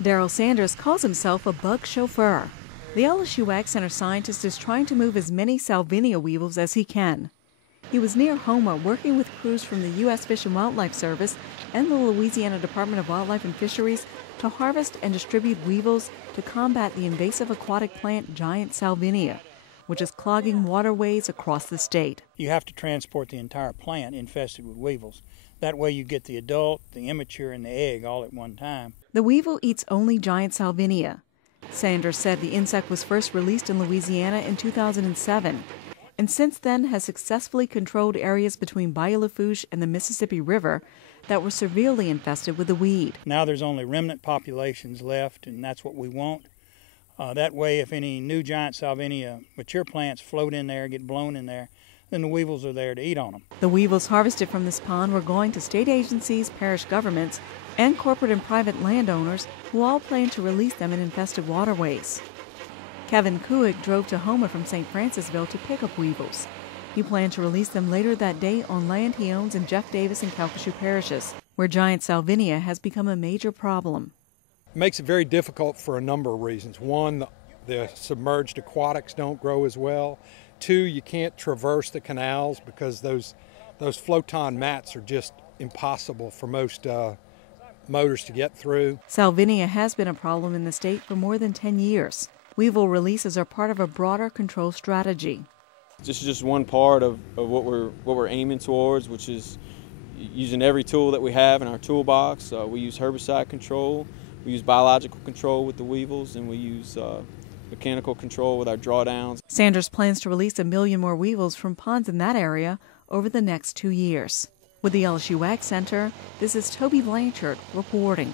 Dearl Sanders calls himself a bug chauffeur. The LSU AgCenter scientist is trying to move as many Salvinia weevils as he can. He was near Houma working with crews from the U.S. Fish and Wildlife Service and the Louisiana Department of Wildlife and Fisheries to harvest and distribute weevils to combat the invasive aquatic plant giant Salvinia, which is clogging waterways across the state. You have to transport the entire plant infested with weevils. That way you get the adult, the immature, and the egg all at one time. The weevil eats only giant Salvinia. Sanders said the insect was first released in Louisiana in 2007, and since then has successfully controlled areas between Bayou Lafourche and the Mississippi River that were severely infested with the weed. Now there's only remnant populations left, and that's what we want. That way, if any new giant Salvinia mature plants float in there, get blown in there, then the weevils are there to eat on them. The weevils harvested from this pond were going to state agencies, parish governments, and corporate and private landowners who all plan to release them in infested waterways. Kevin Couhig drove to Houma from St. Francisville to pick up weevils. He planned to release them later that day on land he owns in Jeff Davis and Calcasieu parishes, where giant Salvinia has become a major problem. It makes it very difficult for a number of reasons. One, the submerged aquatics don't grow as well. Two, you can't traverse the canals because those floaton mats are just impossible for most motors to get through. Salvinia has been a problem in the state for more than 10 years. Weevil releases are part of a broader control strategy. This is just one part of what we're aiming towards, which is using every tool that we have in our toolbox. We use herbicide control, we use biological control with the weevils, and we use mechanical control with our drawdowns. Sanders plans to release 1 million more weevils from ponds in that area over the next 2 years. With the LSU AgCenter, this is Tobie Blanchard reporting.